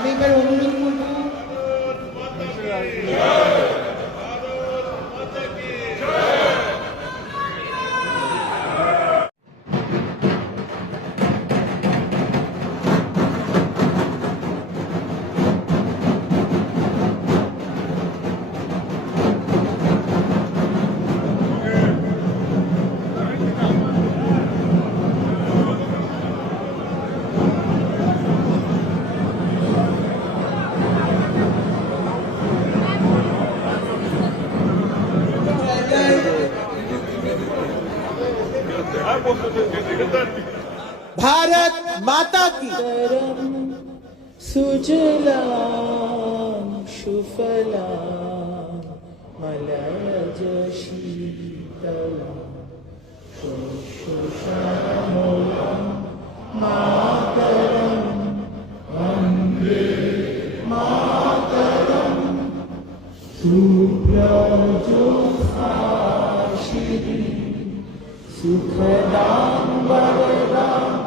আমি এবার অনুরোধ করবো भारत माता की सुजलां सुफलां मलयज शीतलां शस्यश्यामलां मातरं वन्दे मातरं सुप्रजोत्स्ना सुखदां वरदां